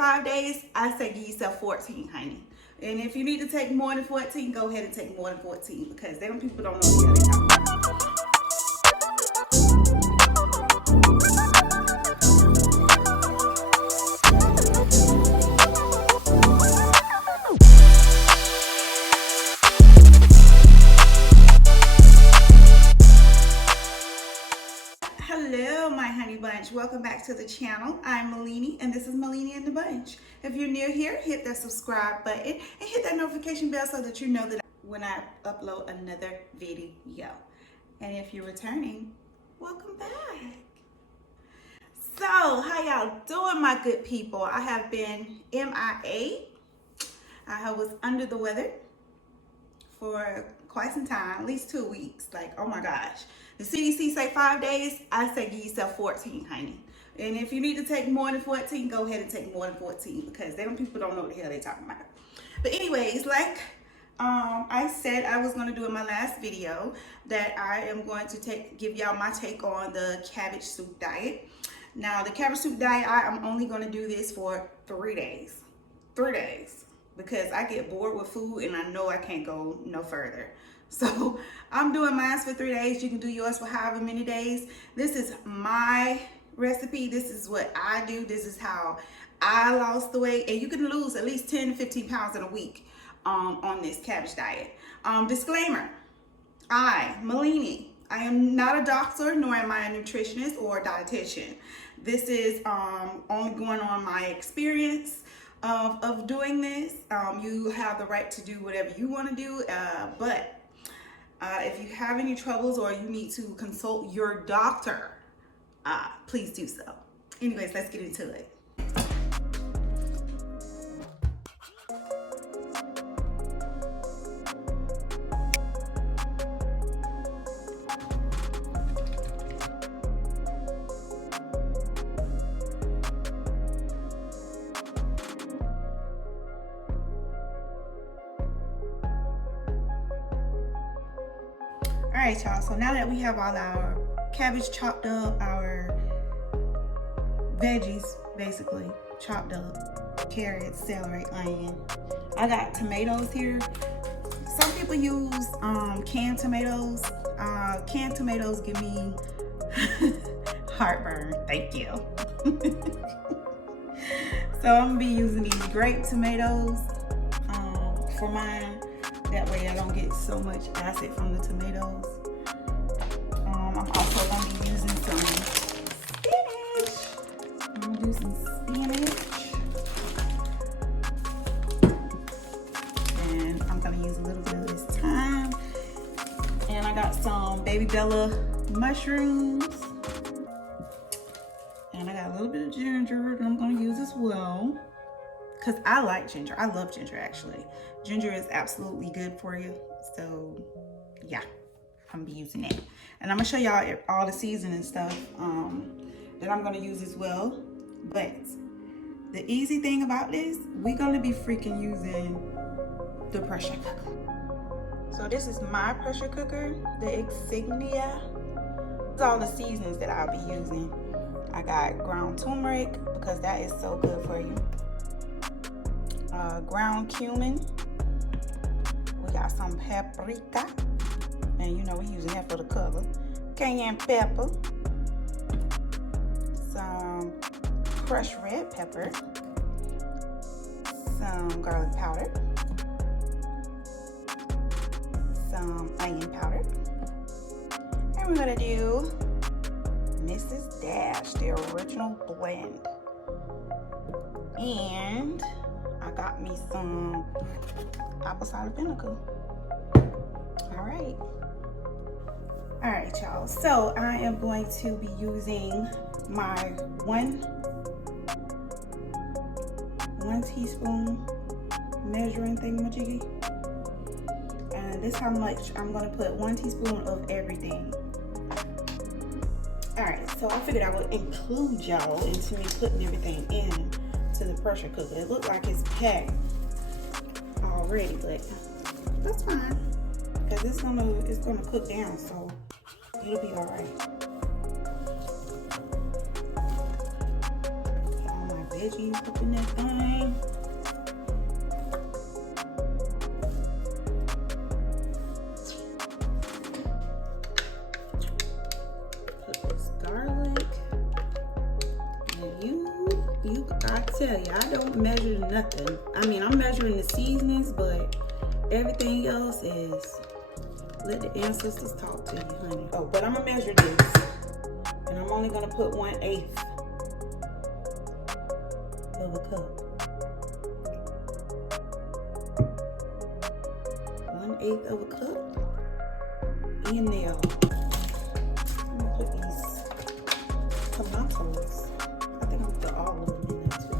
5 days, I say give yourself 14, honey. And if you need to take more than 14, go ahead and take more than 14 because them people don't know what they're talking about. Hello, my honey bunch. Welcome back to the channel. I'm Milini, and this is Milini and the Bunch. If you're new here, hit that subscribe button and hit that notification bell so that you know that when I upload another video. And if you're returning, welcome back. So, how y'all doing, my good people? I have been MIA. I was under the weather for quite some time, at least 2 weeks. Like, oh my gosh. The CDC say 5 days, I say give yourself 14, honey. And if you need to take more than 14, go ahead and take more than 14 because them people don't know what the hell they're talking about. But anyways, like I said I was going to do in my last video, that I am going to give y'all my take on the cabbage soup diet. Now, the cabbage soup diet, I am only going to do this for 3 days. 3 days. Because I get bored with food and I know I can't go no further. So I'm doing mine for 3 days. You can do yours for however many days. This is my recipe. This is what I do. This is how I lost the weight. And you can lose at least 10 to 15 pounds in a week on this cabbage diet. Disclaimer, Milini, I am not a doctor, nor am I a nutritionist or a dietitian. This is only going on my experience of doing this. You have the right to do whatever you want to do, but if you have any troubles or you need to consult your doctor, please do so. Anyways, let's get into it. All right, y'all, so now that we have all our cabbage chopped up, our veggies basically chopped up, carrots, celery, onion. I got tomatoes here. Some people use canned tomatoes. Canned tomatoes give me heartburn. Thank you. So I'm gonna be using these grape tomatoes for mine. That way I don't get so much acid from the tomatoes. I'm also going to be using some spinach. I'm going to do some spinach. And I'm going to use a little bit of this thyme. And I got some baby Bella mushrooms. And I got a little bit of ginger that I'm going to use as well. Because I like ginger. I love ginger, actually. Ginger is absolutely good for you. So, yeah, I'm going to be using that. And I'm going to show y'all all the seasoning stuff that I'm going to use as well. But the easy thing about this, we're going to be freaking using the pressure cooker. So this is my pressure cooker, the 𝒔𝒐𝒏'𝒕. This is all the seasonings that I'll be using. I got ground turmeric because that is so good for you. Ground cumin. We got some paprika, and you know we're using that for the color. Cayenne pepper, some crushed red pepper, some garlic powder, some onion powder, and we're gonna do Mrs. Dash, the original blend, and I got me some apple cider vinegar. All right, y'all. So I am going to be using my one teaspoon measuring thingamajiggy. And this how much I'm gonna put 1 teaspoon of everything. All right, so I figured I would include y'all into me putting everything in to the pressure cooker. It looked like it's packed already, but that's fine because it's gonna cook down, so it'll be all right. All my veggies up in that thing. Put this garlic. And I tell you, I don't measure nothing. I mean, I'm measuring the seasonings, but everything else is let the ancestors talk to you, honey. Oh, but I'm gonna measure this. And I'm only gonna put 1/8 of a cup. 1/8 of a cup in there. I'm gonna put these tomatoes. I think I'm gonna put all of them in there too.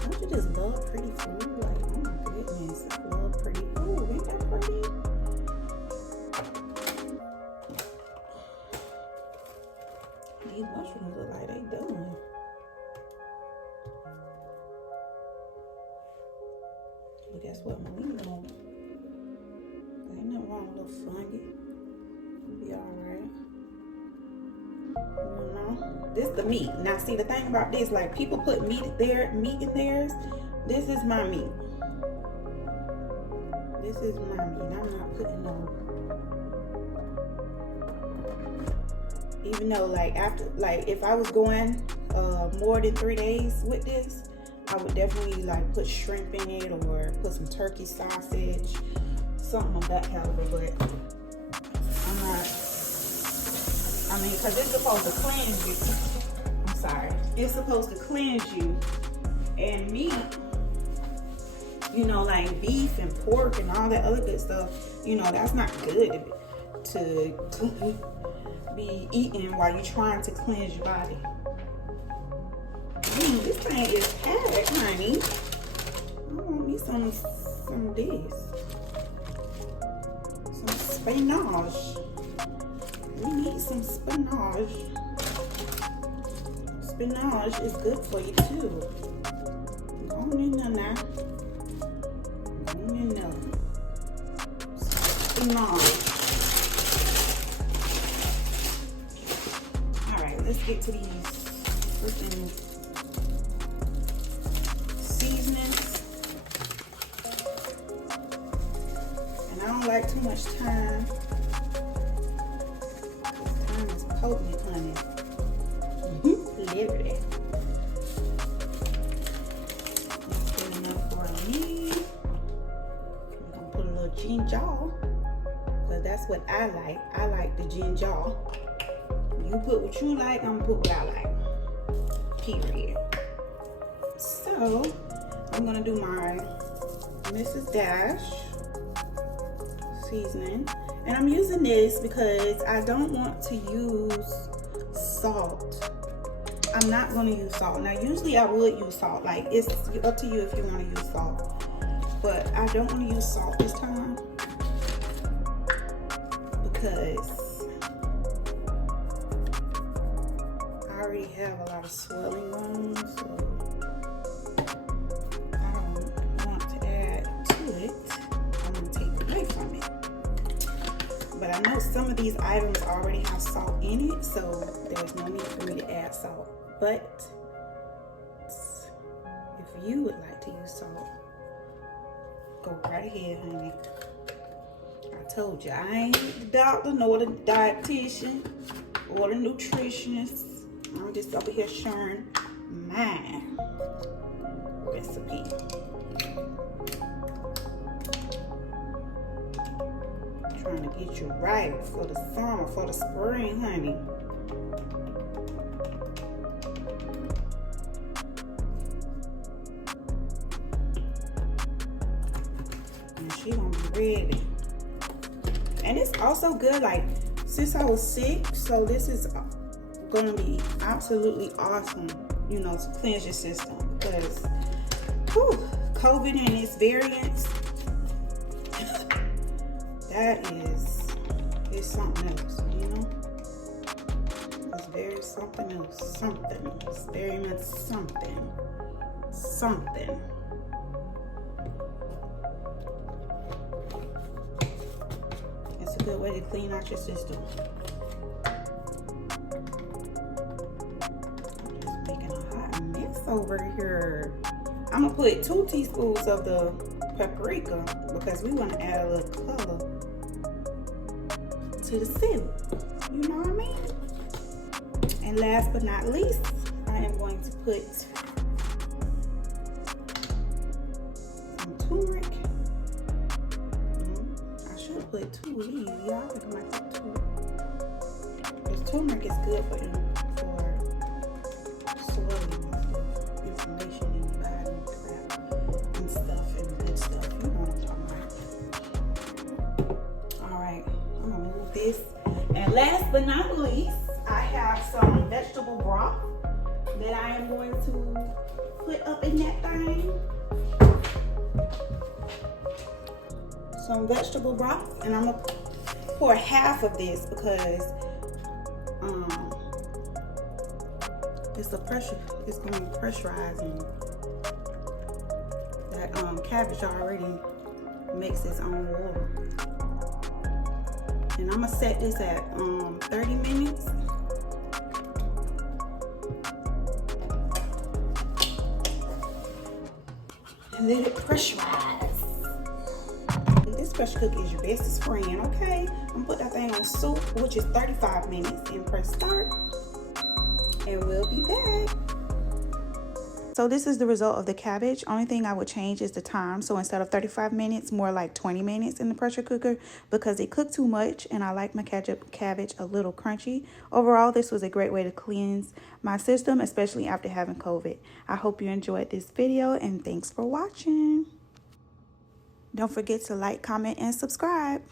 Don't you just love pretty food? Like, oh my goodness, I love pretty food. Ain't that pretty? These mushrooms look like they done. But guess what? Milini won't. Ain't nothing wrong with a little fungi. It'll be alright. You know? This the meat. Now see, the thing about this, like people put meat in theirs. This is my meat. This is my meat. I'm not putting no. Even though like if I was going more than 3 days with this, I would definitely like put shrimp in it or put some turkey sausage, something of that caliber, but I'm not. I mean, because it's supposed to cleanse you. I'm sorry. It's supposed to cleanse you. And meat, you know, like beef and pork and all that other good stuff, you know, that's not good to be eating while you're trying to cleanse your body. This thing is packed, honey. I want me some of this. Some spinach. We need some spinach. Spinach is good for you too. Go on in there now. Go on in there. Spinach. Alright, let's get to these freaking seasonings. And I don't like too much time. Time is potent, honey. Literally. That's good enough for me. We're gonna put a little 𝒌𝒊𝒅𝒆, because that's what I like. I like the 𝒌𝒊𝒅𝒆. You put what you like, I'm gonna put what I like. Period. So I'm gonna do my Mrs. Dash seasoning, and I'm using this because I don't want to use salt. I'm not gonna use salt. Now usually I would use salt, like it's up to you if you want to use salt, but I don't want to use salt this time because I already have a lot of swelling on, so I don't want to add to it. I'm gonna take away from it. But I know some of these items already have salt in it, so there's no need for me to add salt. But if you would like to use salt, go right ahead, honey. I told you, I ain't the doctor nor the dietitian or the nutritionist. I'm just over here sharing my recipe. Trying to get you right for the summer, for the spring, honey. And she gonna be ready. And it's also good, like, since I was sick, so this is gonna be absolutely awesome, you know, to cleanse your system, because COVID and its variants, that is something else, you know. It's very something else, something. It's very much something. good way to clean out your system. I'm just making a hot mess over here. I'm gonna put 2 teaspoons of the paprika because we want to add a little color to the soup. You know what I mean? And last but not least, I am going to put some turmeric. I should put 2 of these. Y'all think I might put 2. Because turmeric is good for swelling and stuff, inflammation in your body and crap and stuff and good stuff. You know what I'm talking about. Alright, I'm gonna move this. And last but not least, I have some vegetable broth that I am going to put up in that thing. Some vegetable broth, and I'm gonna pour half of this because it's gonna be pressurizing. That cabbage already makes its own water. And I'm gonna set this at 30 minutes. And let it pressurize. This pressure cooker is your bestest friend, okay? I'm gonna put that thing on soup, which is 35 minutes, and press start. And we'll be back. So this is the result of the cabbage. Only thing I would change is the time. So instead of 35 minutes, more like 20 minutes in the pressure cooker because it cooked too much and I like my cabbage a little crunchy. Overall, this was a great way to cleanse my system, especially after having COVID. I hope you enjoyed this video and thanks for watching. Don't forget to like, comment, and subscribe.